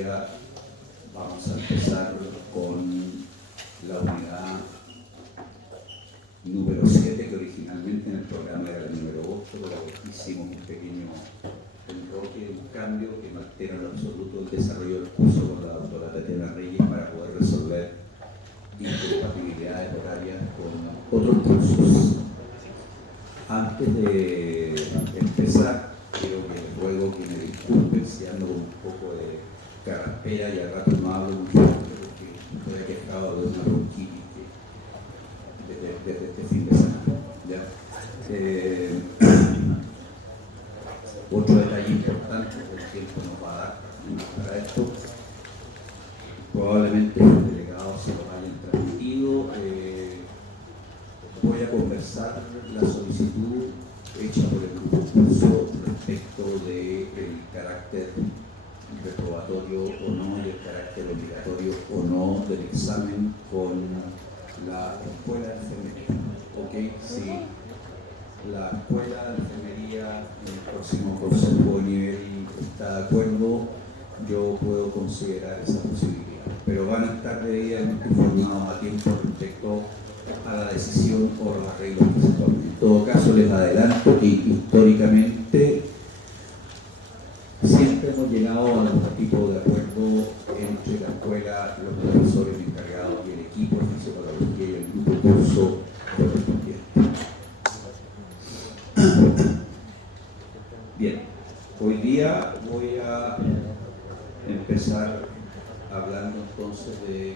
día vamos a empezar con la unidad número 7, que originalmente en el programa era la número 8, pero hicimos un pequeño enroque, un cambio que no altera en absoluto el desarrollo del curso con la doctora Tatiana Reyes para poder resolver incompatibilidades horarias con otros cursos. Antes de empezar, quiero que les ruego que me disculpen si ando con un poco de carraspera y al rato no hablo muy fuerte porque estoy aquejado de una bronquitis desde este fin de semana. ¿Ya? Otro detalle importante, el tiempo nos va a dar para esto. Probablemente los delegados se lo hayan transmitido. Voy a conversar la solicitud hecha por el grupo curso respecto del carácter reprobatorio o no y el carácter obligatorio o no del examen con la escuela de enfermería. ¿Okay? Si la escuela de enfermería en el próximo consejo de nivel está de acuerdo, yo puedo considerar esa posibilidad. Pero van a estar debidamente informados a tiempo respecto a la decisión o los arreglos que se tomen. En todo caso, les adelanto que históricamente siempre hemos llegado a algún tipo de acuerdo entre la escuela, los profesores encargados y el equipo de fisiopatología y el grupo curso correspondiente. Bien, hoy día voy a empezar hablando entonces de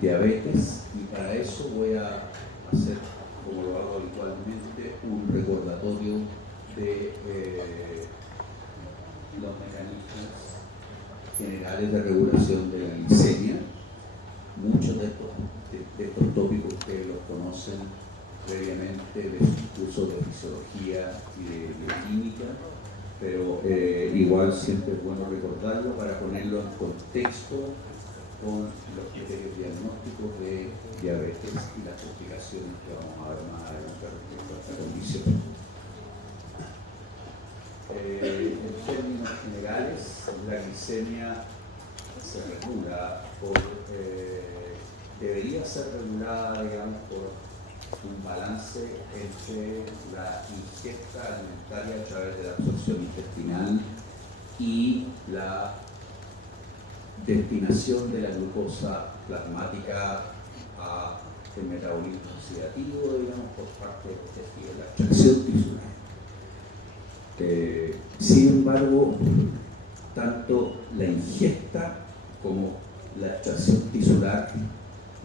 diabetes y para eso voy a hacer, como lo hago habitualmente, un recordatorio de los mecanismos generales de regulación de la glicemia. Muchos de estos tópicos ustedes los conocen previamente de sus cursos de fisiología y de bioquímica, pero igual siempre es bueno recordarlo para ponerlo en contexto con los criterios diagnósticos de diabetes y las complicaciones que vamos a ver más adelante respecto a esta condición. En términos generales, la glicemia se regula debería ser regulada, digamos, por un balance entre la ingesta alimentaria a través de la absorción intestinal y la destinación de la glucosa plasmática a el metabolismo oxidativo, digamos, por parte del tejido, la extracción tisular. Sin embargo, tanto la ingesta como la extracción tisular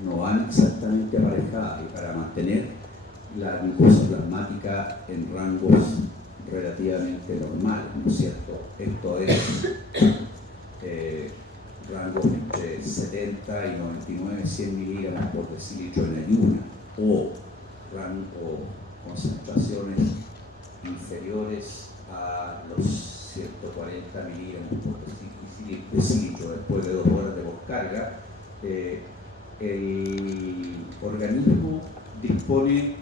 no van exactamente aparejadas y para mantener la glucosa plasmática en rangos relativamente normales, ¿no es cierto? Esto es rangos entre 70 y 99, 100 miligramos por decilitro en ayuna o concentraciones inferiores a los 140 miligramos por decilitro después de 2 horas de poscarga. El organismo dispone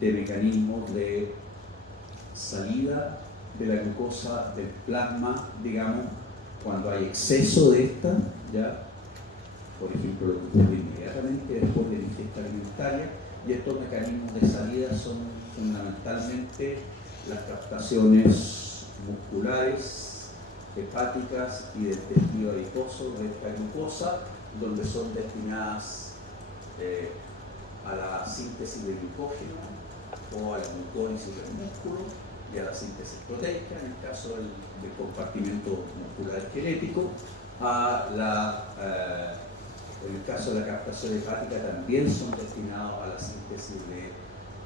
de mecanismos de salida de la glucosa del plasma, digamos, cuando hay exceso de esta, ya, por ejemplo, lo que ocurre inmediatamente después de la ingesta alimentaria, y estos mecanismos de salida son fundamentalmente las captaciones musculares, hepáticas y del tejido adiposo de esta glucosa, donde son destinadas a la síntesis de glucógeno o a la glucólisis del músculo y a la síntesis proteica, en el caso del compartimento muscular esquelético, en el caso de la captación hepática también son destinados a la síntesis de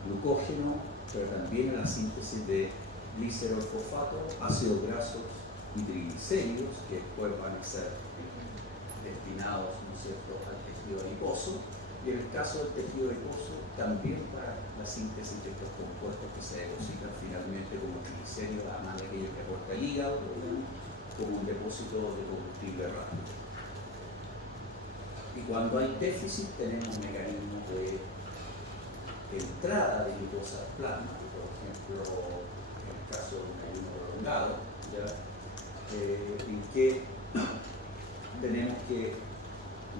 glucógeno, pero también a la síntesis de glicerol-fosfato, ácidos grasos y triglicéridos, que después van a ser destinados, ¿no es cierto?, al tejido adiposo, y en el caso del tejido adiposo también para la síntesis de estos compuestos que se depositan finalmente como triglicéridos, además de aquellos que aporta el hígado, como un depósito de combustible rápido. Y cuando hay déficit tenemos mecanismos de entrada de glucosa al plasma, por ejemplo, en el caso de un ayuno prolongado, ¿ya? En que tenemos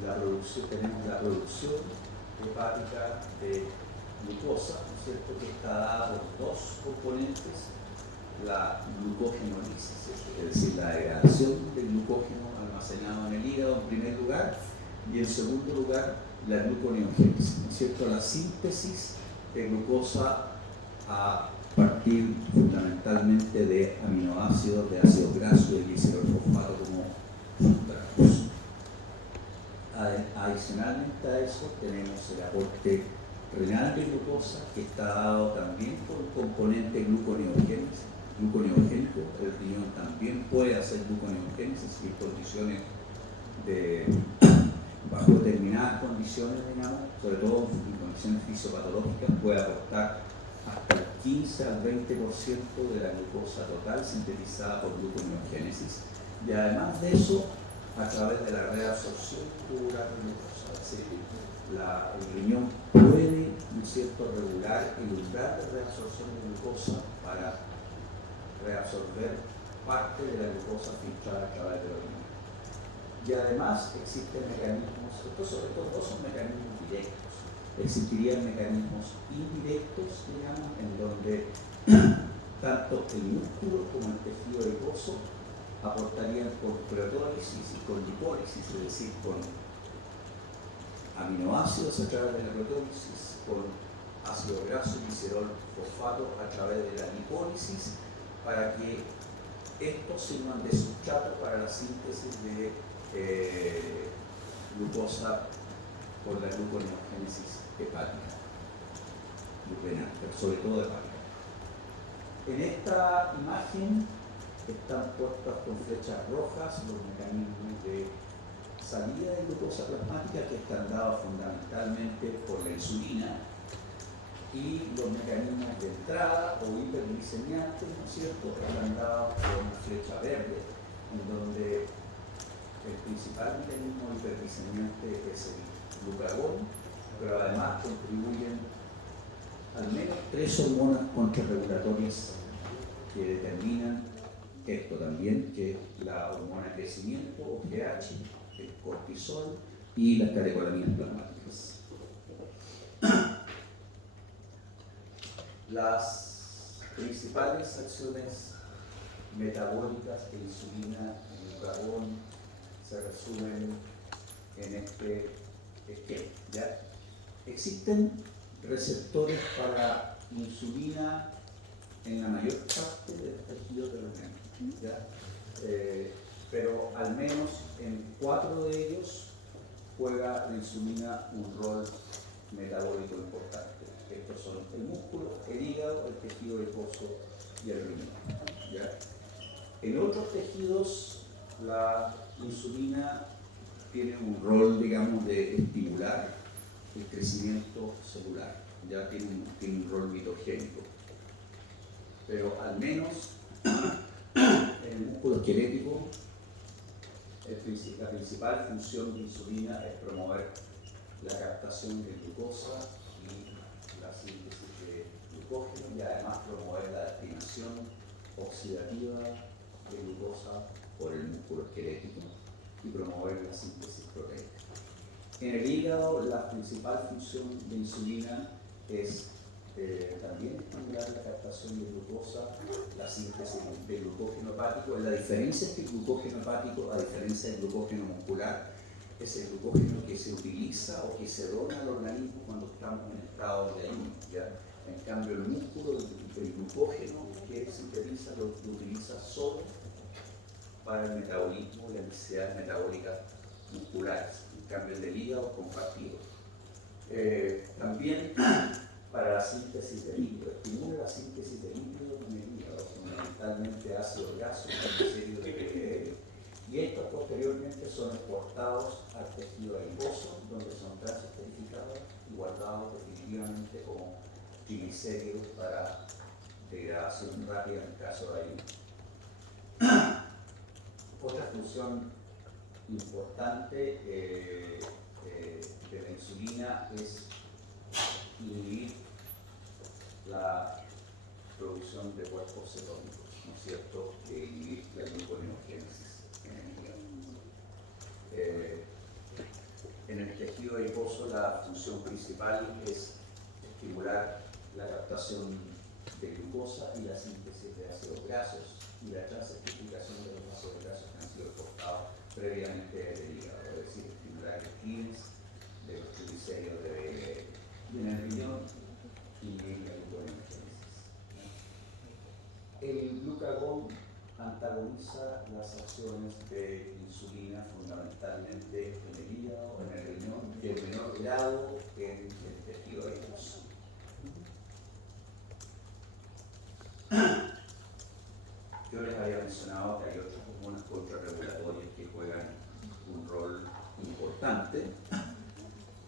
la producción hepática de glucosa, ¿no es cierto?, que está dada por dos componentes: la glucogenólisis, es decir, la degradación del glucógeno almacenado en el hígado en primer lugar, y en segundo lugar la gluconeogénesis, ¿no es cierto?, la síntesis de glucosa a partir fundamentalmente de aminoácidos, de ácidos grasos y de glicerol-fosfato como sustratos. Adicionalmente a eso tenemos el aporte renal de glucosa, que está dado también por un componente gluconeogénico. El riñón también puede hacer gluconeogénesis en condiciones bajo determinadas condiciones, digamos, sobre todo en condiciones fisiopatológicas, puede aportar hasta el 15 al 20% de la glucosa total sintetizada por gluconeogénesis, y además de eso, a través de la reabsorción tubular de glucosa. Es decir, el riñón puede, ¿no es cierto?, regular el umbral de reabsorción de glucosa para reabsorber parte de la glucosa filtrada a través de los riñones. Y además existen mecanismos, estos dos son mecanismos directos. Existirían mecanismos indirectos, digamos, en donde tanto el músculo como el tejido adiposo aportarían con proteólisis y con lipólisis, es decir, con aminoácidos a través de la proteólisis, con ácido graso y glicerol fosfato a través de la lipólisis, para que estos sirvan de sustrato para la síntesis de glucosa por la gluconeogénesis hepática y renal, pero sobre todo hepática. En esta imagen están puestas con flechas rojas los mecanismos de salida de glucosa plasmática, que están dados fundamentalmente por la insulina, y los mecanismos de entrada o hiperglicemiantes, ¿no es cierto?, están dados por una flecha verde, en donde el principal mecanismo hiperglicemiante es el glucagón, pero además contribuyen al menos 3 hormonas contrarregulatorias que determinan esto también, que es la hormona de crecimiento, o GH, el cortisol y las catecolaminas plasmáticas. Las principales acciones metabólicas de insulina y glucagón se resumen en este esquema, ¿ya? Existen receptores para insulina en la mayor parte de los tejidos del organismo, ¿ya? Pero al menos en 4 de ellos juega la insulina un rol metabólico importante. Estos son el músculo, el hígado, el tejido adiposo y el riñón, ¿ya? En otros tejidos la insulina tiene un rol, digamos, de estimular el crecimiento celular, ya tiene un rol mitogénico. Pero al menos en el músculo esquelético, la principal función de insulina es promover la captación de glucosa y la síntesis de glucógeno, y además promover la destinación oxidativa de glucosa por el músculo esquelético y promover la síntesis proteica. En el hígado, la principal función de insulina es también estimular la captación de glucosa, la síntesis de glucógeno hepático. La diferencia es que el glucógeno hepático, a diferencia del glucógeno muscular, es el glucógeno que se utiliza o que se dona al organismo cuando estamos en estado de ayuno, ¿ya? En cambio, el músculo, el glucógeno que sintetiza lo utiliza solo para el metabolismo y las necesidades metabólicas musculares. En cambio, el del hígado es compartido. También para la síntesis de líquido, estimula la síntesis de líquido en el hígado, fundamentalmente ácido graso y triglicéridos de PLL, y estos posteriormente son exportados al tejido adiposo, donde son transesterificados y guardados definitivamente como triglicéridos para degradación rápida en el caso de ayuno. Otra función importante de la insulina es inhibir la producción de cuerpos cetónicos, ¿no es cierto?, inhibir la gluconeogénesis en el el tejido adiposo la función principal es estimular la captación de glucosa y la síntesis de ácidos grasos y la transesterificación de los ácidos grasos que han sido exportados previamente del hígado, es decir, estimular el clearance de los triglicéridos en el riñón y la gluconeogénesis. El glucagón antagoniza las acciones de insulina fundamentalmente en el hígado, en el riñón y en menor grado en el tejido adiposo. Yo les había mencionado que hay otras hormonas contrarregulatorias que juegan un rol importante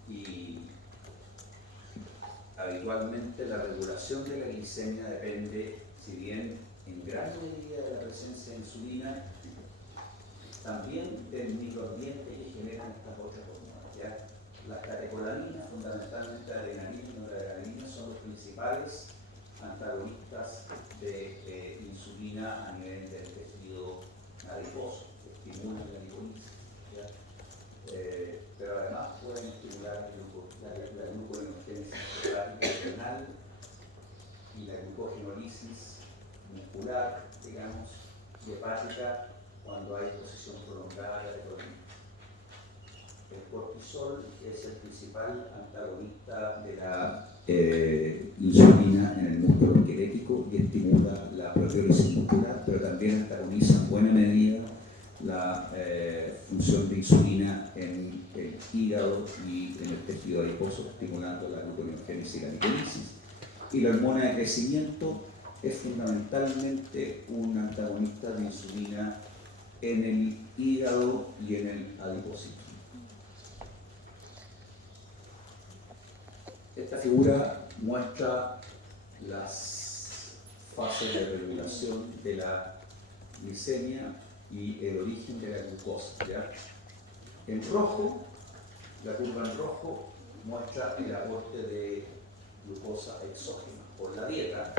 y habitualmente la regulación de la glicemia depende, si bien en gran medida de la presencia de insulina, también del microambiente que generan estas otras hormonas. ¿Ya? Las catecolaminas, fundamentalmente adrenalina y noradrenalina, son los principales antagonistas de insulina a nivel del tejido adiposo, que estimulan la glicolisis. Pero además pueden estimular la gluconeogénesis hepática renal y la glucogenolisis muscular, digamos, y hepática cuando hay exposición prolongada de la heroína. El cortisol es el principal antagonista de la insulina en el músculo esquelético y estimula la proteólisis muscular, pero también antagoniza en buena medida la función de insulina en el hígado y en el tejido adiposo, estimulando la gluconeogénesis y la glicolisis. Y la hormona de crecimiento es fundamentalmente un antagonista de insulina en el hígado y en el adipocito. Esta figura muestra las fases de regulación de la glicemia y el origen de la glucosa. ¿Ya? En rojo, la curva en rojo muestra el aporte de glucosa exógena por la dieta.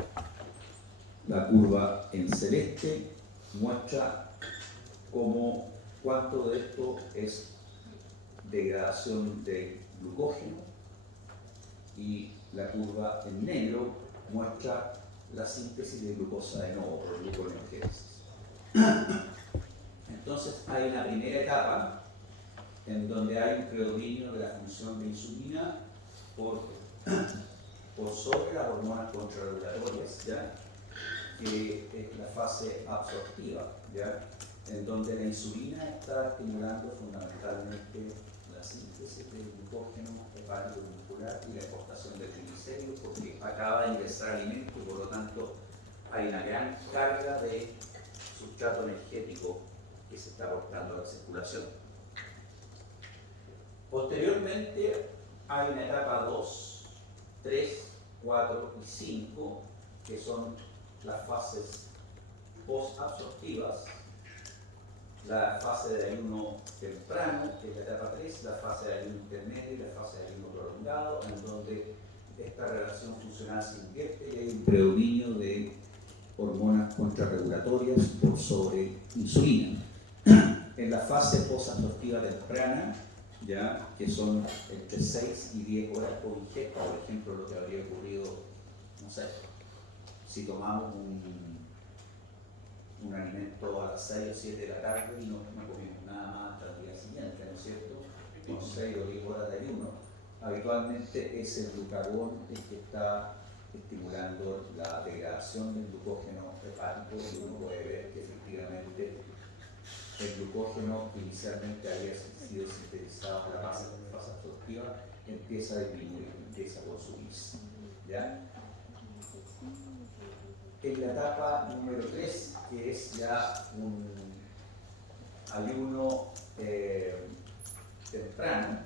La curva en celeste muestra cuánto de esto es degradación de glucógeno, y la curva en negro muestra la síntesis de glucosa de nuevo por gluconeogénesis. Entonces hay una primera etapa en donde hay un predominio de la función de insulina por sobre las hormonas contrarregulatorias, ¿ya? Que es la fase absortiva, ¿ya? En donde la insulina está estimulando fundamentalmente la síntesis de glucógeno hepático y muscular y la exportación de triglicéridos, porque acaba de ingresar alimento y por lo tanto hay una gran carga de sustrato energético que se está aportando a la circulación. Posteriormente hay una etapa 2, 3, 4 y 5, que son las fases post-absortivas, la fase de ayuno temprano, que es la etapa 3, la fase de ayuno intermedio y la fase de ayuno prolongado, en donde esta relación funcional se invierte y hay un predominio de hormonas contrarregulatorias por sobre insulina. En la fase post-absortiva temprana, ¿ya? Que son entre 6 y 10 horas por ingesta, por ejemplo, lo que habría ocurrido, no sé, si tomamos un alimento a las 6 o 7 de la tarde y no comimos nada más hasta el día siguiente, ¿no es cierto? Con 6 o 10 horas de ayuno. Habitualmente es el glucagón el que está estimulando la degradación del glucógeno hepático y uno puede ver que efectivamente el glucógeno que inicialmente había sido sintetizado por la fase absortiva empieza a disminuir, empieza a consumirse. ¿Ya? En la etapa número 3, que es ya un ayuno temprano,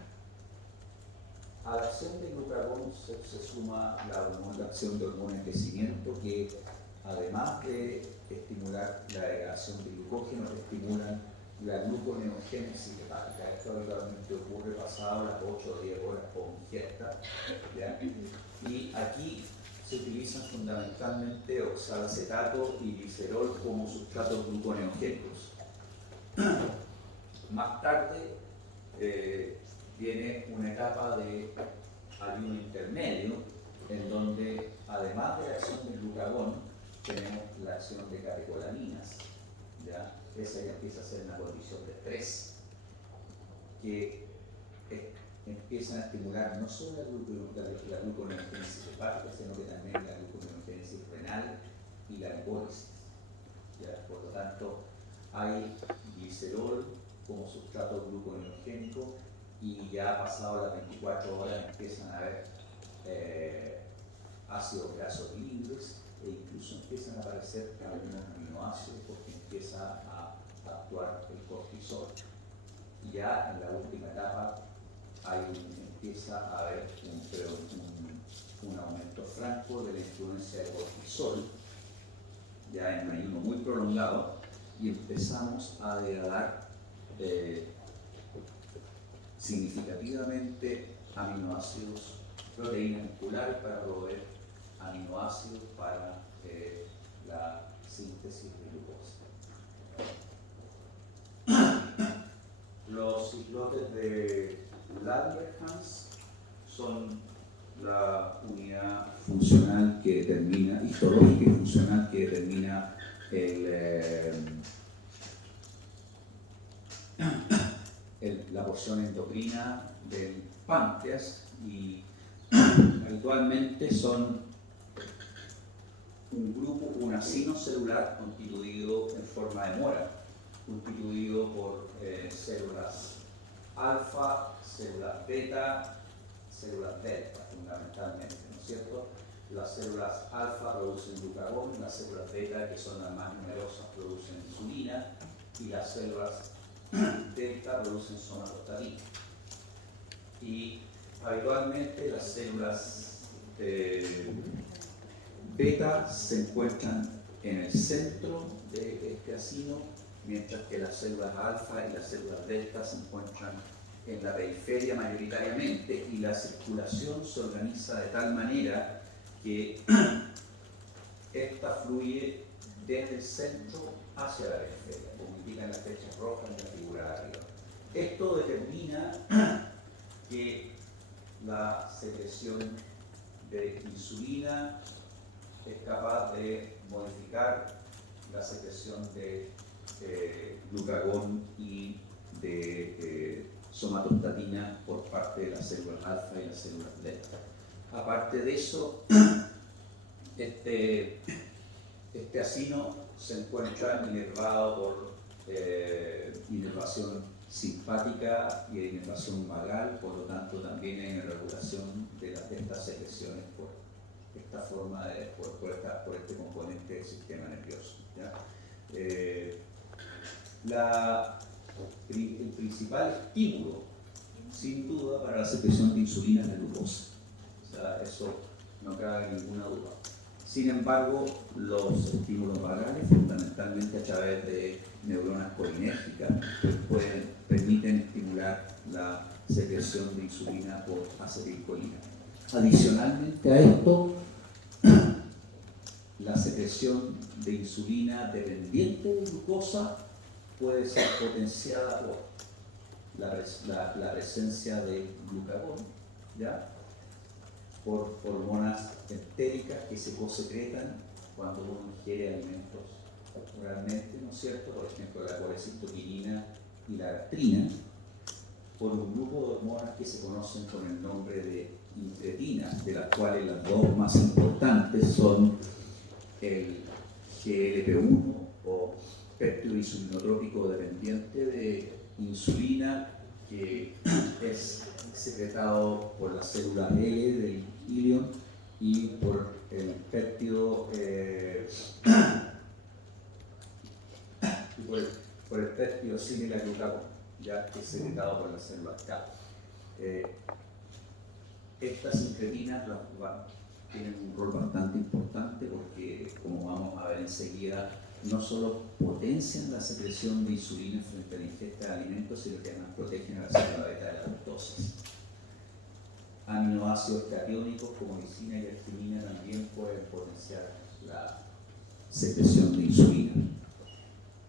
a la acción de glucagón se suma la acción de hormona de crecimiento, que además de estimular la degradación de glucógeno, estimulan la gluconeogénesis hepática. Esto habitualmente ocurre pasado las 8 o 10 horas por ingesta, ¿ya? Y aquí se utilizan fundamentalmente oxalacetato y glicerol como sustratos gluconeogénicos. Más tarde, viene una etapa de ayuno intermedio, en donde además de la acción del glucagón, tenemos la acción de catecolaminas. ¿Ya? Esa ya empieza a ser una condición de estrés que empiezan a estimular no solo la gluconeogénesis hepática, sino que también la gluconeogénesis renal y la glucólisis. Por lo tanto, hay glicerol como sustrato gluconeogénico y ya pasado las 24 horas empiezan a haber ácidos grasos libres e incluso empiezan a aparecer algunos aminoácidos porque empieza a actuar el cortisol. Y ya en la última etapa empieza a haber un aumento franco de la influencia del cortisol, ya en un ayuno muy prolongado, y empezamos a degradar significativamente aminoácidos, proteínas musculares para proveer aminoácidos para la síntesis de glucosa. Los islotes de Langerhans son la unidad funcional que determina, histológica y funcional que determina la porción endocrina del páncreas, y habitualmente son un acino celular constituido en forma de mora, constituido por células alfa, células beta, células delta fundamentalmente, ¿no es cierto? Las células alfa producen glucagón, las células beta, que son las más numerosas, producen insulina, y las células delta producen somatostatina. Y habitualmente las células beta se encuentran en el centro de este acino, mientras que las células alfa y las células delta se encuentran en la periferia mayoritariamente, y la circulación se organiza de tal manera que esta fluye desde el centro hacia la periferia, como indican las flechas rojas en la figura de arriba. Esto determina que la secreción de insulina es capaz de modificar la secreción de glucagón y de somatostatina por parte de las células alfa y las células delta. Aparte de eso, este acino se encuentra inervado por inervación simpática y inervación vagal, por lo tanto también hay una regulación de estas secreciones por esta forma por este componente del sistema nervioso. ¿Ya? El principal estímulo, sin duda, para la secreción de insulina es la glucosa. O sea, eso no cabe ninguna duda. Sin embargo, los estímulos vagales, fundamentalmente a través de neuronas colinérgicas, permiten estimular la secreción de insulina por acetilcolina. Adicionalmente a esto, la secreción de insulina dependiente de glucosa puede ser potenciada por la presencia de glucagón, ¿ya? Por hormonas entéricas que se cosecretan cuando uno ingiere alimentos oralmente, ¿no es cierto? Por ejemplo, la colecistoquinina y la gastrina, por un grupo de hormonas que se conocen con el nombre de incretinas, de las cuales las dos más importantes son el GLP-1 o péptido insulinotrópico dependiente de insulina, que es secretado por la célula L del ilion y por el péptido por el péptido similaglutagón, ya que es secretado por la célula K. Estas incretinas tienen un rol bastante importante porque, como vamos a ver enseguida, no solo potencian la secreción de insulina frente a la ingesta de alimentos, sino que además protegen a la célula beta de la lactosis. Aminoácidos catiónicos como lisina y arginina también pueden potenciar la secreción de insulina.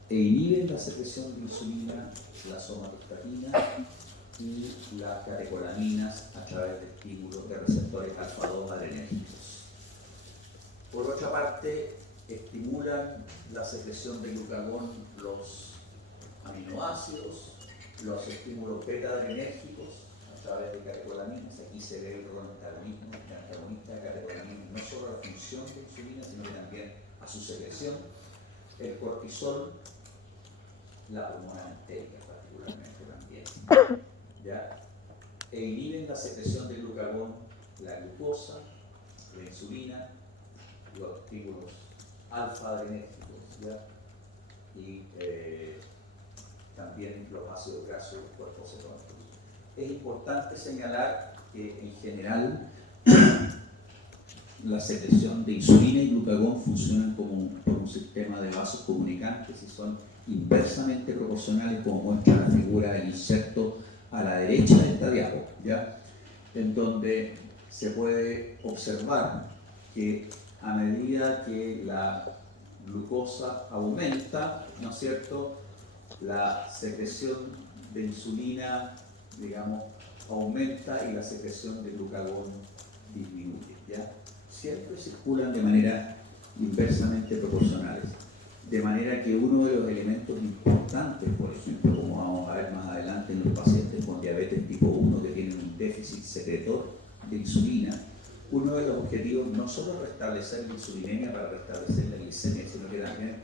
E inhiben la secreción de insulina la somatostatina y las catecolaminas a través de estímulos de receptores alfa-2 adrenérgicos. Por otra parte, estimulan la secreción de glucagón los aminoácidos, los estímulos beta-adrenérgicos a través de catecolaminas. Aquí se ve el rol antagonista de catecolaminas, no solo a la función de insulina, sino que también a su secreción. El cortisol, la hormona entérica particularmente también, ¿ya? E inhiben la secreción de glucagón, la glucosa, la insulina, los estímulos alfa-adrenérgicos, ¿ya? Y también los ácidos grasos del cuerpo cetónico. Es importante señalar que en general la secreción de insulina y glucagón funcionan como por un sistema de vasos comunicantes y son inversamente proporcionales, como muestra la figura del inserto a la derecha de esta diapo, ¿ya? En donde se puede observar que a medida que la glucosa aumenta, ¿no es cierto?, la secreción de insulina, digamos, aumenta y la secreción de glucagón disminuye, ¿ya? Siempre circulan de manera inversamente proporcionales. De manera que uno de los elementos importantes, por ejemplo, como vamos a ver más adelante en los pacientes con diabetes tipo 1 que tienen un déficit secretor de insulina, uno de los objetivos no solo es restablecer la insulinemia para restablecer la glicemia, sino que también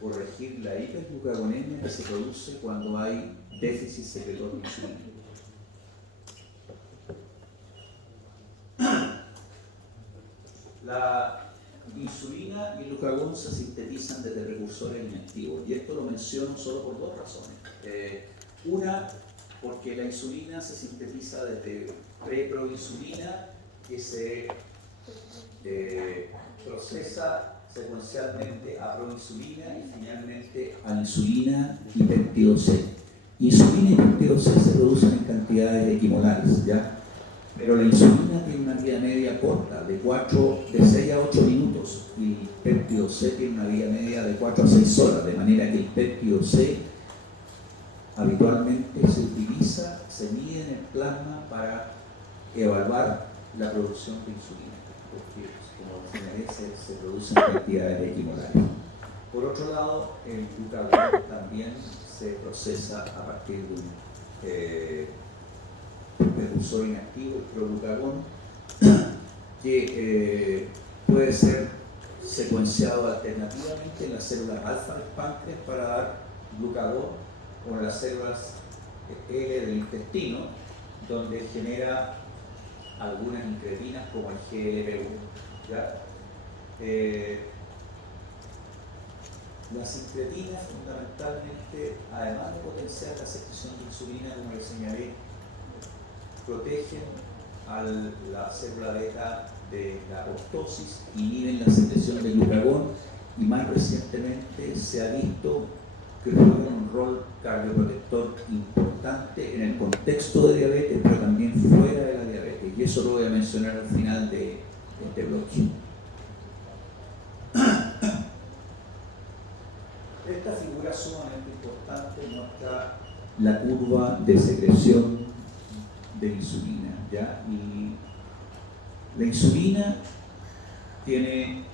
corregir la hiperglucagonemia que se produce cuando hay déficit secretor de insulina. La insulina y el glucagón se sintetizan desde precursores inactivos, y esto lo menciono solo por dos razones. Una, porque la insulina se sintetiza desde preproinsulina, que se procesa secuencialmente a proinsulina y finalmente a insulina y péptido C. Insulina y péptido C se producen en cantidades equimolares, ¿ya? Pero la insulina tiene una vida media corta, de 6 a 8 minutos, y el péptido C tiene una vida media de 4 a 6 horas, de manera que el péptido C habitualmente se utiliza, se mide en el plasma para evaluar la producción de insulina, porque, como señalé, se producen cantidades equimolares. Por otro lado, el glucagón también se procesa a partir de un precursor inactivo, el proglucagón, que puede ser secuenciado alternativamente en las células alfa del páncreas para dar glucagón, o en las células L del intestino, donde genera algunas incretinas como el GLP-1, ¿ya? Las incretinas fundamentalmente, además de potenciar la secreción de insulina, como les señalé, protegen a la célula beta de la apoptosis, inhiben la secreción de glucagón y más recientemente se ha visto que juegan un rol cardioprotector importante en el contexto de diabetes, pero también fuera de la diabetes, y eso lo voy a mencionar al final de este bloque. Esta figura sumamente importante muestra la curva de secreción de insulina, ¿ya? Y la insulina tiene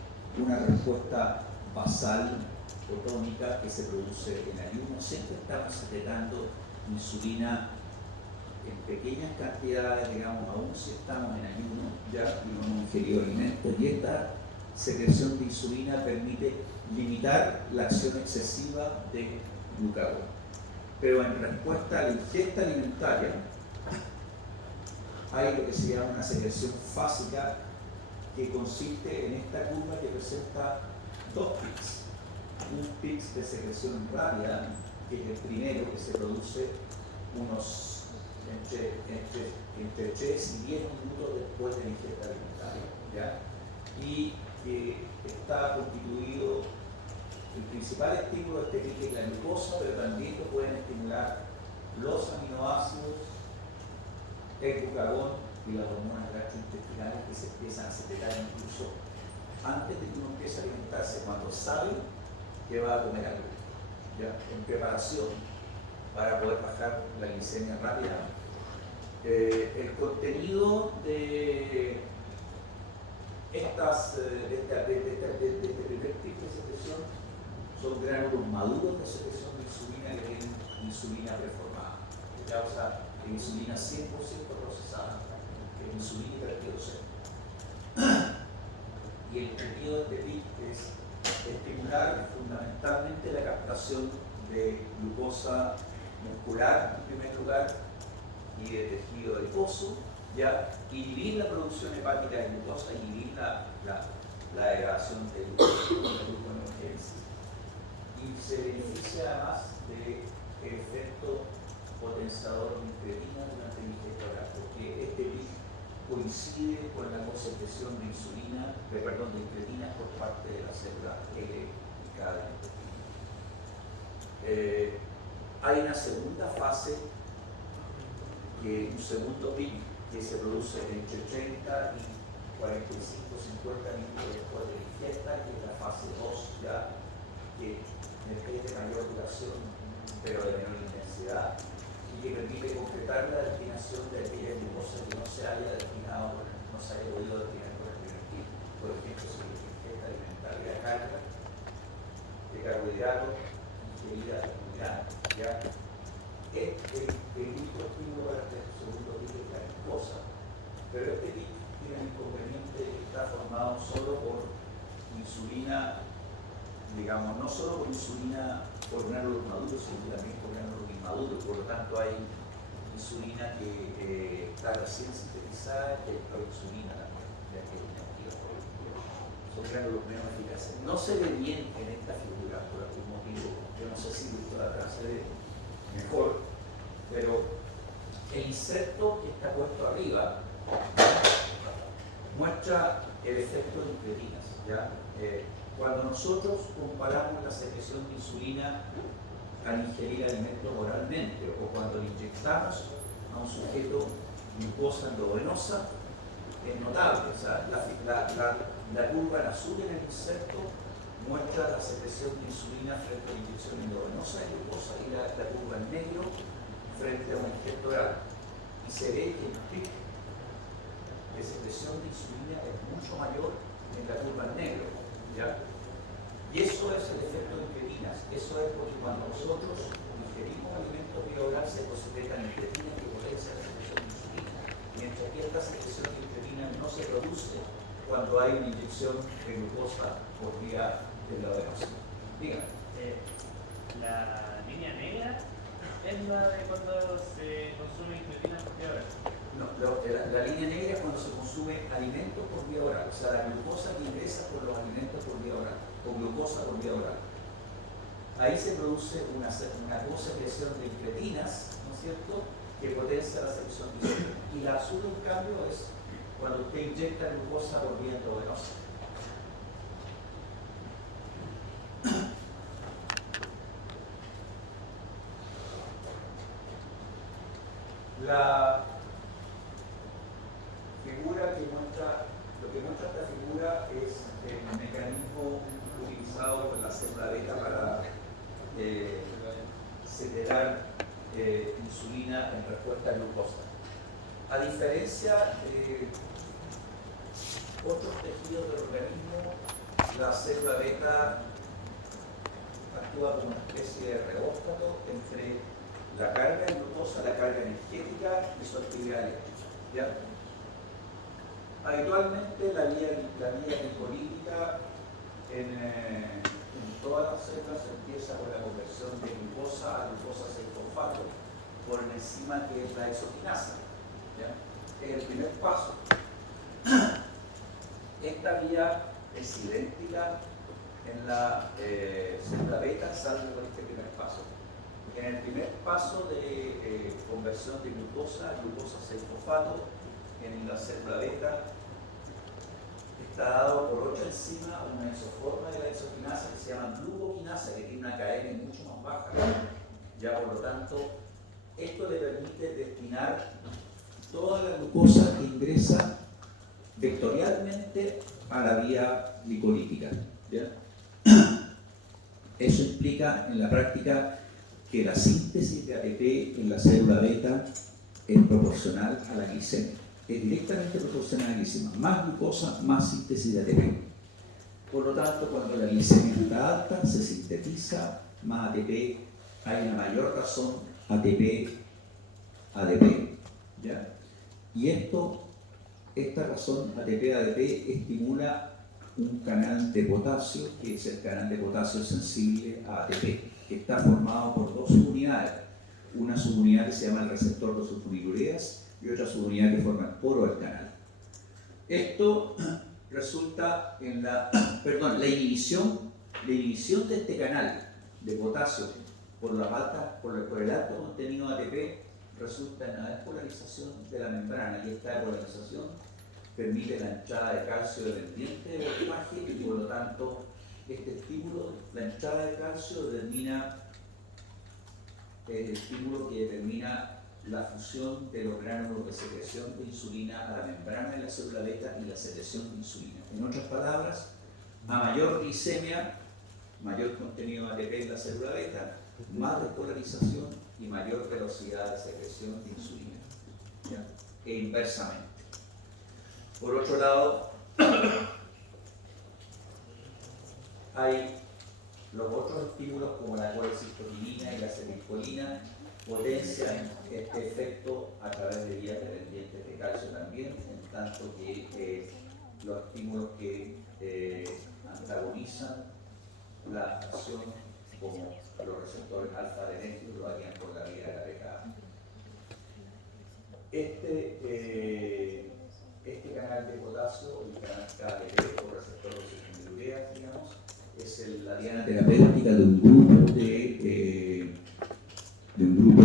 una respuesta basal fotónica que se produce en ayuno. Siempre estamos secretando insulina en pequeñas cantidades, digamos, aún si estamos en ayuno, ya, y no hemos ingerido alimentos, y esta secreción de insulina permite limitar la acción excesiva de glucagón. Pero en respuesta a la ingesta alimentaria, hay lo que se llama una secreción fásica, que consiste en esta curva que presenta dos pics. Un pic de secreción rápida, que es el primero, que se produce entre 3 y 10 minutos después de la ingesta alimentaria, ¿ya? Y que está constituido, el principal estímulo de este pic es la glucosa, pero también lo pueden estimular los aminoácidos, el glucagón y las hormonas gastrointestinales, que se empiezan a secretar incluso antes de que uno empiece a alimentarse, cuando sabe que va a comer algo, ¿ya? En preparación para poder bajar la glicemia rápida El contenido de este primer tipo de secreción son gránulos maduros de secreción de insulina que tienen insulina reformada, ya, o sea, insulina 100% procesada, que es insulina hipertiroxina. Y el objetivo de este PIC es estimular fundamentalmente la captación de glucosa muscular en primer lugar y de tejido adiposo, ya inhibir la producción hepática de glucosa, inhibir la degradación de gluconeogénesis. Y se beneficia además del efecto potenciador de incretina durante la ingesta oral, porque este PIC coincide con la concentración de insulina, de incretina por parte de la célula L y K del intestino. Hay una segunda fase, un segundo PIC que se produce entre 30 y 45-50 minutos después de la ingesta, que es la fase 2, ya, que es de mayor duración, pero de menor intensidad, y que permite concretar la destinación de aquella glucosa que no se haya destinado, no se haya podido destinar por el primer PIC. Por ejemplo, si la ingesta alimentaria de carga, de carbohidratos, ingerida de carbohidratos, ya. El único estímulo para este segundo PIC es la glucosa, pero este PIC tiene el inconveniente de que está formado solo por insulina, digamos, no solo por insulina por gránulos maduros, sino también por gránulos inmaduros. Por lo tanto, hay insulina que está recién sintetizada, que es proinsulina también, ya que es inactiva por el cuerpo. Son gránulos menos eficaces. No se ve bien en esta figura por algún motivo. Yo no sé si esto de acá se ve mejor, pero el inserto que está puesto arriba muestra el efecto de incretinas, ¿ya? Cuando nosotros comparamos la secreción de insulina al ingerir alimentos oralmente o cuando le inyectamos a un sujeto glucosa endovenosa, es notable. O sea, la curva en azul en el inserto muestra la secreción de insulina frente a la inyección endovenosa de glucosa y la curva en negro frente a un injerto oral. Y se ve que el pic de secreción de insulina es mucho mayor en la curva en negro, ¿ya? Y eso es el efecto de incretinas. Eso es porque cuando nosotros ingerimos alimentos vía oral se secretan incretinas que potencian la secreción de insulina, mientras que esta secreción de incretina no se produce cuando hay una inyección de glucosa por vía del endovenosa. Dígame. La línea negra es la de cuando se consume incretina por vía oral. No, la línea negra es cuando se consume alimentos por vía oral, o sea, la glucosa que ingresa por los alimentos por vía oral, con glucosa por vía oral. Ahí se produce una secreción de incretinas, ¿no es cierto?, que potencia la secreción de insulina. Y la azul, en cambio, es cuando usted inyecta glucosa por vía endovenosa. La figura que muestra, lo que muestra esta figura es el mecanismo utilizado por la célula beta para secretar insulina en respuesta a glucosa. A diferencia de otros tejidos del organismo, la célula beta actúa como una especie de reóstato entre la carga de glucosa, la carga energética y su actividad eléctrica, ¿ya? Habitualmente la vía glicolítica en todas las células empieza con la conversión de glucosa a glucosa 6-fosfato por una enzima que es la exoquinasa, ¿ya? Es el primer paso. Esta vía es idéntica en la célula beta, salvo con este primer paso. En el primer paso de conversión de glucosa a glucosa 6-fosfato en la célula beta está dado por otra enzima, una isoforma de la exoquinasa que se llama glucoquinasa, que tiene una KM mucho más baja. Ya, por lo tanto, esto le permite destinar toda la glucosa que ingresa vectorialmente a la vía glicolítica, ¿ya? Eso implica en la práctica que la síntesis de ATP en la célula beta es proporcional a la glicemia. Es directamente proporcional a la glicemia. Más glucosa, más síntesis de ATP. Por lo tanto, cuando la glicemia está alta, se sintetiza más ATP, hay una mayor razón ATP-ADP. ¿Ya? Y esta razón ATP-ADP estimula un canal de potasio, que es el canal de potasio sensible a ATP, que está formado por dos subunidades. Una subunidad que se llama el receptor de sulfonilureas y otra subunidad que forma el poro del canal. Esto resulta en la inhibición de este canal de potasio por el alto contenido de ATP resulta en la despolarización de la membrana, y esta despolarización permite la entrada de calcio dependiente del voltaje y por lo tanto este estímulo, la entrada de calcio determina el estímulo que determina la fusión de los gránulos de secreción de insulina a la membrana de la célula beta y la secreción de insulina. En otras palabras, a mayor glicemia, mayor contenido de ATP en la célula beta, más despolarización y mayor velocidad de secreción de insulina. ¿Ya? E inversamente. Por otro lado, hay los otros estímulos como la colecistoquinina y la acetilcolina potencian este efecto a través de vías dependientes de calcio también, en tanto que los estímulos que antagonizan la acción como los receptores alfa-adrenérgicos lo harían por la vía de la PKA. Este canal de potasio, el canal KDP o receptor de sulfonilureas, digamos, es la diana terapéutica de un grupo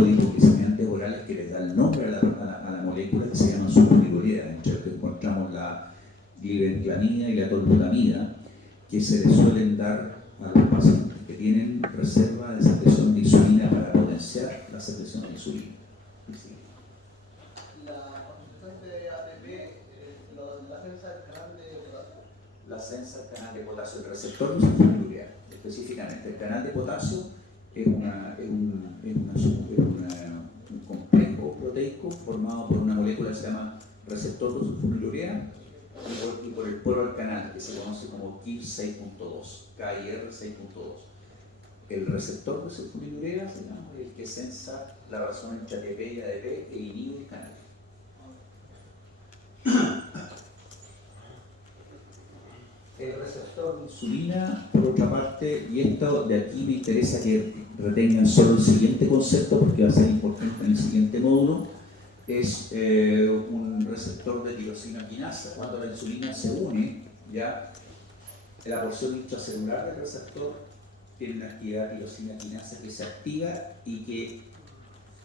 de hipoglicemiantes orales que les da el nombre a la molécula, que se llaman sulfonilureas, entre los que encontramos la glibenclamida y la tolbutamida, que se les suelen dar a los pacientes que tienen reserva de secreción de insulina para potenciar la secreción de insulina. Sí. La concentración de ATP, la sensa del canal de potasio. La sensa del canal de potasio, el receptor de sulfonilurea, específicamente. El canal de potasio es un complejo proteico formado por una molécula que se llama receptor de sulfonilurea y por el poro del canal, que se conoce como KIR 6.2, KIR 6.2. El receptor de sulfonilurea es el que sensa la razón entre ATP y ADP e inhibe el canal. El receptor de insulina, por otra parte, y esto de aquí me interesa que retengan solo el siguiente concepto porque va a ser importante en el siguiente módulo, es un receptor de tirosina quinasa. Cuando la insulina se une, ya la porción intracelular del receptor tiene una actividad de tirosina quinasa que se activa y que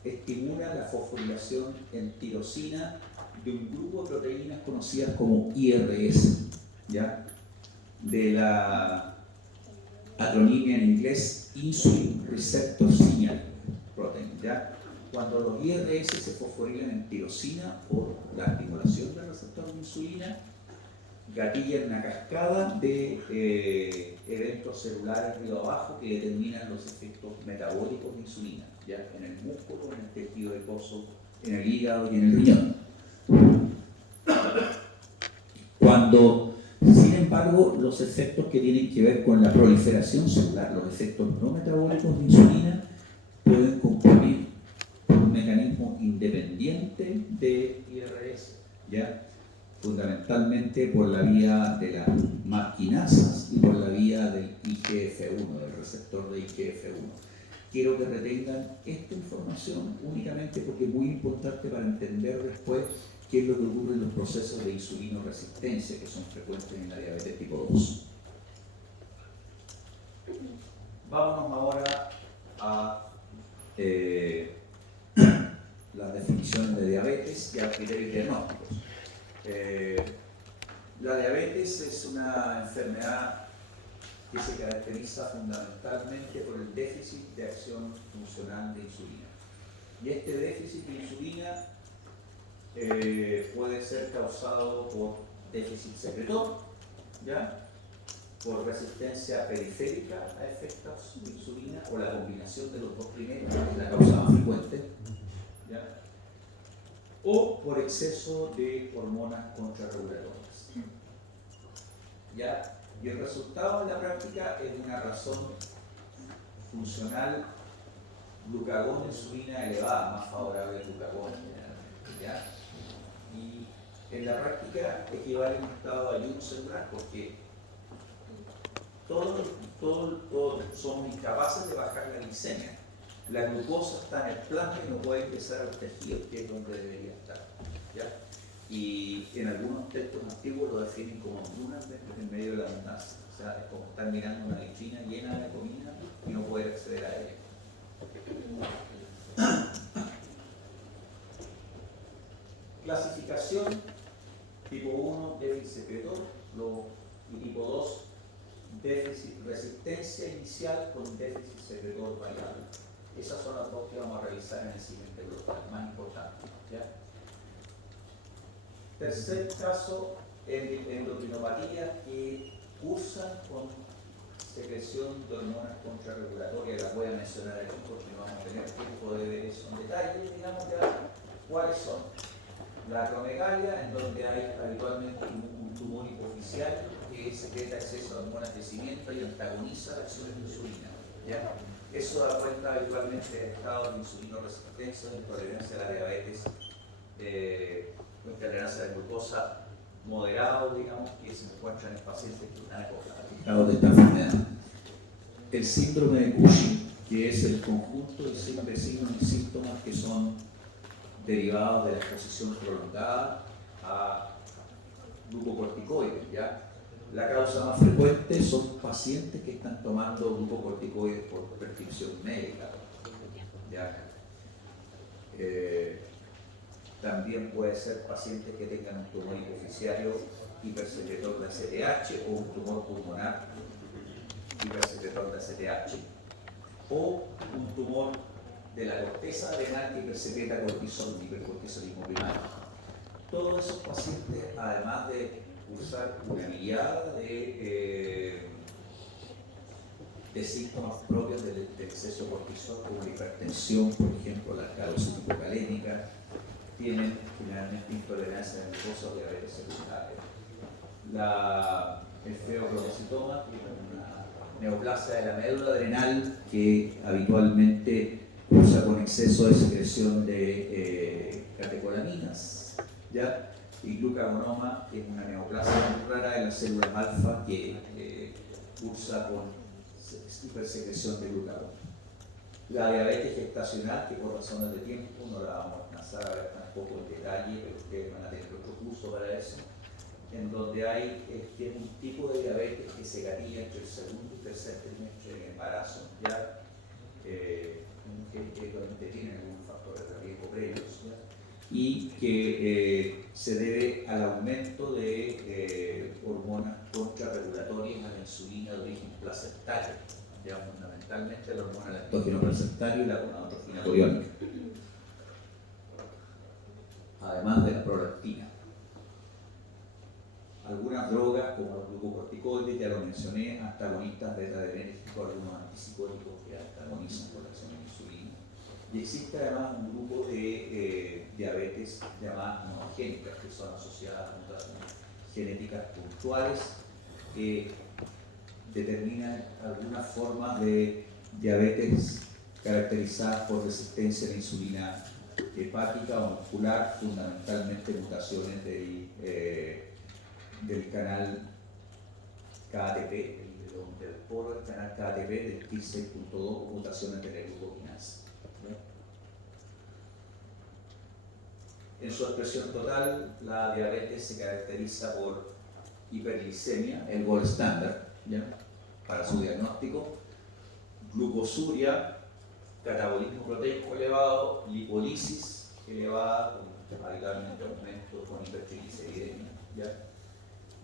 estimula la fosforilación en tirosina de un grupo de proteínas conocidas como IRS, ¿ya? De la acronimia en inglés Insulin Receptor Signal Protein, ¿ya? Cuando los IRS se fosforilan en tirosina por la estimulación del receptor de insulina, gatillan una cascada de eventos celulares río abajo que determinan los efectos metabólicos de insulina, ¿ya? En el músculo, en el tejido adiposo, en el hígado y en el riñón. Sin embargo, los efectos que tienen que ver con la proliferación celular, los efectos no metabólicos de insulina, pueden concurrir por un mecanismo independiente de IRS, ¿ya? Fundamentalmente por la vía de las MAP-quinasas y por la vía del IGF-1, del receptor de IGF-1. Quiero que retengan esta información únicamente porque es muy importante para entender después qué es lo que ocurre en los procesos de insulinoresistencia que son frecuentes en la diabetes tipo 2. Vámonos ahora a las definiciones de diabetes y a criterios diagnósticos. La diabetes es una enfermedad que se caracteriza fundamentalmente por el déficit de acción funcional de insulina. Y este déficit de insulina puede ser causado por déficit secretor, ¿ya? Por resistencia periférica a efectos de insulina o la combinación de los dos primeros, que es la causa más frecuente, ¿ya? o por exceso de hormonas contrarregulatorias. ¿Ya? Y el resultado en la práctica es una razón funcional, glucagón, insulina elevada, más favorable al glucagón generalmente, ¿ya? Y en la práctica equivale a un estado de ayuno celular porque todos somos incapaces de bajar la glicemia. La glucosa está en el plasma y no puede ingresar a los tejidos, que es donde debería estar, ¿ya? Y en algunos textos antiguos lo definen como hambruna en medio de la abundancia. O sea, es como estar mirando una vitrina llena de comida y no poder acceder a ella. Clasificación: tipo 1, déficit secretor, y tipo 2, déficit, resistencia inicial con déficit secretor variable. Esas son las dos que vamos a revisar en el siguiente grupo, más importante, ¿ya? Tercer caso, endocrinopatía que cursan con secreción de hormonas contrarregulatorias. Las voy a mencionar aquí porque no vamos a tener tiempo de ver eso en detalle. Digamos ya cuáles son. La acromegalia, en donde hay habitualmente un tumor hipoficial que secreta exceso de hormonas de crecimiento y antagoniza la acción de insulina, ¿ya? Eso da cuenta habitualmente de estados de insulinoresistencia, de intolerancia a la diabetes, intolerancia a la glucosa moderado, digamos, que se encuentran en pacientes que están afectados de esta enfermedad. El síndrome de Cushing, que es el conjunto de signos y síntomas que son derivados de la exposición prolongada a glucocorticoides, ¿ya? La causa más frecuente son pacientes que están tomando glucocorticoides por prescripción médica, ¿ya? También puede ser pacientes que tengan un tumor hipoficiario hipersecretor de ACTH o un tumor pulmonar hipersecretor de ACTH o un tumor de la corteza adrenal que hipersecreta cortisol, hipercortisolismo primario. Todos esos pacientes, además de usar una mirada de síntomas propios del exceso de cortisol, como la hipertensión, por ejemplo, la alcalosis hipocalémica, tienen generalmente intolerancia a la glucosa o diabetes secundaria. El feocromocitoma, que es una neoplasia de la médula adrenal que habitualmente cursa con exceso de secreción de catecolaminas, ¿ya? Y glucagonoma, que es una neoplasia muy rara de las células alfa que cursa con hipersecreción de glucagón. La diabetes gestacional, que por razones de tiempo no la vamos a alcanzar a ver tampoco en detalle, pero ustedes van a tener otro curso para eso, en donde hay un tipo de diabetes que se gatilla entre el segundo y tercer trimestre del embarazo, ya mujeres que eventualmente tienen algunos factores de riesgo previos, ¿ya? Y que se debe al aumento de hormonas contrarregulatorias a la insulina de origen placentario, ya fundamentalmente la hormona lactógeno placentario y la gonadotrofina coriónica, además de la prolactina. Algunas drogas como los glucocorticoides, ya lo mencioné, antagonistas beta-adrenérgicos, algunos antipsicóticos que antagonizan por la acción de insulina. Y existe además un grupo de diabetes llamadas monogénicas, que son asociadas a mutaciones genéticas puntuales que determinan algunas formas de diabetes caracterizadas por resistencia a la insulina hepática o muscular, fundamentalmente mutaciones del canal KATP, del poro del canal KATP del 16.2 o mutaciones de la glucokinasa. En su expresión total, la diabetes se caracteriza por hiperglicemia, el gold standard, ¿ya? Para su diagnóstico, glucosuria, catabolismo proteico elevado, lipolisis elevada, con habitualmente aumento con hipertrigliceridemia, ¿ya?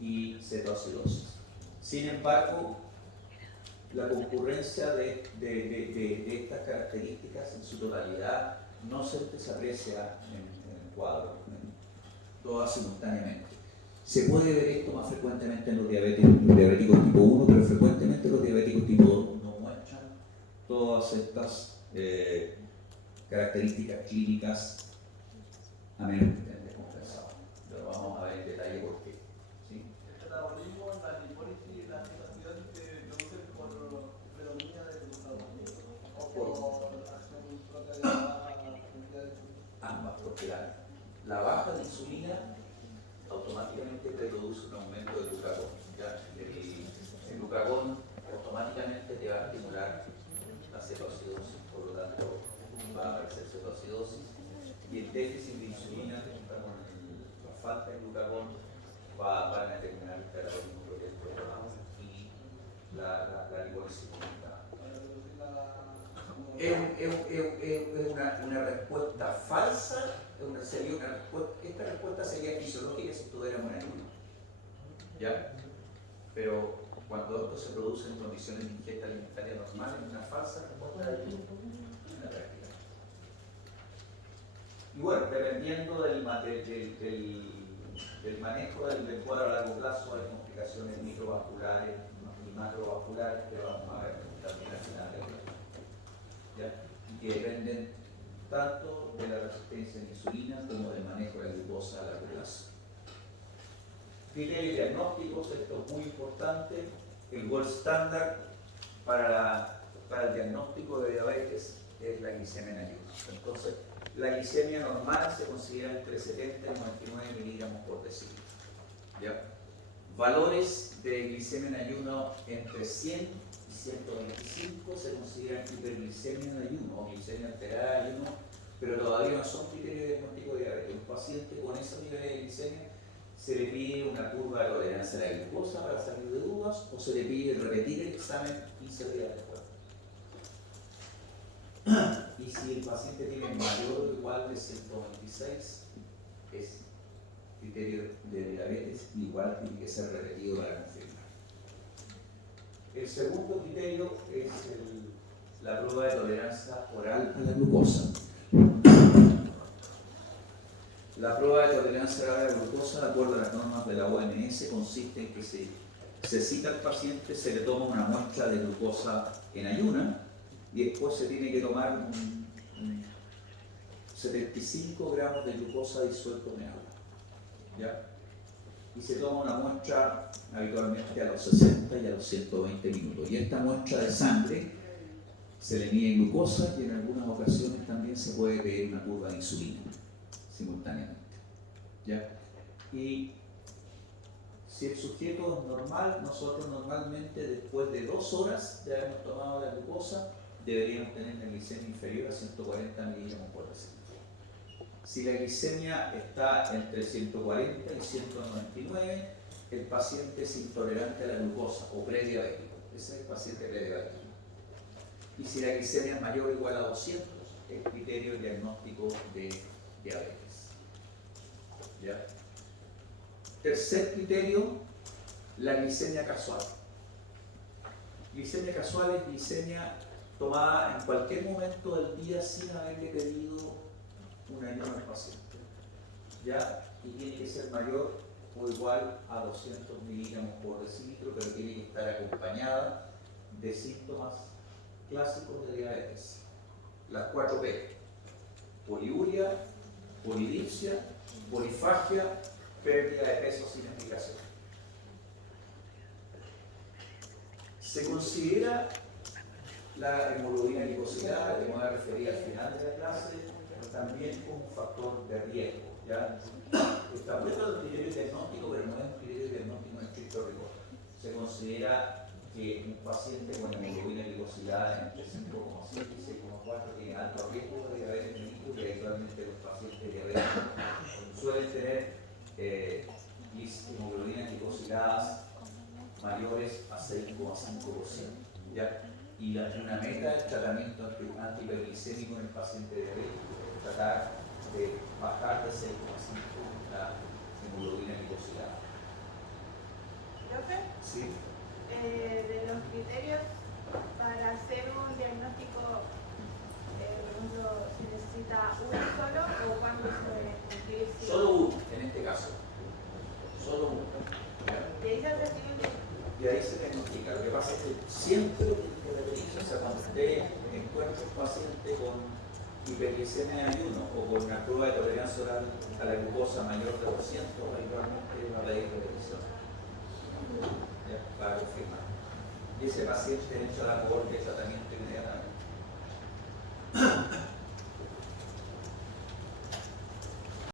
Y cetoacidosis. Sin embargo, la concurrencia de estas características en su totalidad no se aprecia en el cuadro, todas simultáneamente. Se puede ver esto más frecuentemente en los diabéticos tipo 1, pero frecuentemente los diabéticos tipo 2 no muestran todas estas características clínicas a menos que estén descompensados. Pero vamos a ver en detalle por qué. ¿Sí? El catabolismo, la lipólisis y las cetoacidosis se producen por predominio del glucagón o por acción propia de la cantidad de insulina. Ambas, porque la baja de insulina automáticamente te produce un aumento de glucagón. ¿Ya? El glucagón automáticamente te va a estimular la cetoacidosis, por lo tanto va a aparecer cetoacidosis y el déficit de insulina con la falta de glucagón va a determinar el catabolismo proteico y la lipólisis aumentada. Es una respuesta falsa, esta respuesta sería fisiológica si estuviéramos en ayuno. ¿Ya? Pero cuando esto se produce en condiciones de ingesta alimentaria normal, es una falsa respuesta de ayuno en la práctica. Y bueno, dependiendo del manejo del cuadro a largo plazo, hay complicaciones microvasculares y macrovasculares que vamos a ver también al final del video. ¿Ya? Y que dependen tanto de la resistencia a la insulina como del manejo de la glucosa a largo plazo. Criterios diagnósticos, esto es muy importante. El gold standard para el diagnóstico de diabetes es la glicemia en ayuno. Entonces, la glicemia normal se considera entre 70 y 99 miligramos por decilitro. ¿Ya? Valores de glicemia en ayuno entre 100 y 125 se consideran hiperglicemia en ayuno o glicemia alterada en ayuno, pero todavía no son criterios diagnósticos de diabetes. Un paciente con esos niveles de glicemia se le pide una curva de tolerancia a la glucosa para salir de dudas o se le pide repetir el examen 15 días después. Y si el paciente tiene mayor o igual de 126, es criterio de diabetes, igual tiene que ser repetido para confirmar. El segundo criterio es la prueba de tolerancia oral a la glucosa. La prueba de tolerancia oral a la glucosa, de acuerdo a las normas de la OMS, consiste en que se cita al paciente, se le toma una muestra de glucosa en ayuna y después se tiene que tomar 75 gramos de glucosa disuelto en agua. ¿Ya? Y se toma una muestra habitualmente a los 60 y a los 120 minutos. Y esta muestra de sangre se le mide glucosa y en algunas ocasiones también se puede pedir una curva de insulina simultáneamente. ¿Ya? Y si el sujeto es normal, nosotros normalmente después de 2 horas de habernos tomado la glucosa, deberíamos tener una glicemia inferior a 140 miligramos por decilitro. Si la glicemia está entre 140 y 199, el paciente es intolerante a la glucosa o prediabético. Ese es el paciente prediabético. Y si la glicemia es mayor o igual a 200, es criterio diagnóstico de diabetes. ¿Ya? Tercer criterio, la glicemia casual. Glicemia casual es glicemia tomada en cualquier momento del día sin haberle pedido un ayuno al paciente. ¿Ya? Y tiene que ser mayor o igual a 200 miligramos por decilitro, pero tiene que estar acompañada de síntomas clásicos de diabetes. Las 4P: poliuria, polidipsia, polifagia, pérdida de peso sin explicación. Se considera la hemoglobina glicosilada, que me voy a referir al final de la clase, también como un factor de riesgo. ¿Ya? Está puesto el criterio diagnóstico, pero no es un criterio diagnóstico en estricto rigor. Se considera que un paciente con hemoglobina glicosilada entre 5,5 y 6,4 tiene alto riesgo de diabetes mellitus, y habitualmente los pacientes diabéticos suelen tener hemoglobina glicosiladas mayores a 6,5%. ¿Ya? Y una meta del tratamiento antihiperglicémico en el paciente diabético es tratar de bajar de 6,5 la hemoglobina glicosilada. ¿Profe? ¿Sí? De los criterios para hacer un diagnóstico, por ejemplo, ¿se necesita uno solo o cuándo se debe cumplir? Solo uno, en este caso. Solo uno. ¿Ya? Y ahí se recibe. Y ahí se diagnostica. Lo que pasa es que siempre, o sea, cuando usted encuentra un paciente con hiperglicemia en ayuno o con una prueba de tolerancia oral a la glucosa mayor de 200, habitualmente va a pedir repetición. ¿Ya? Para confirmar. Y ese paciente hecho la cohorte de tratamiento inmediatamente.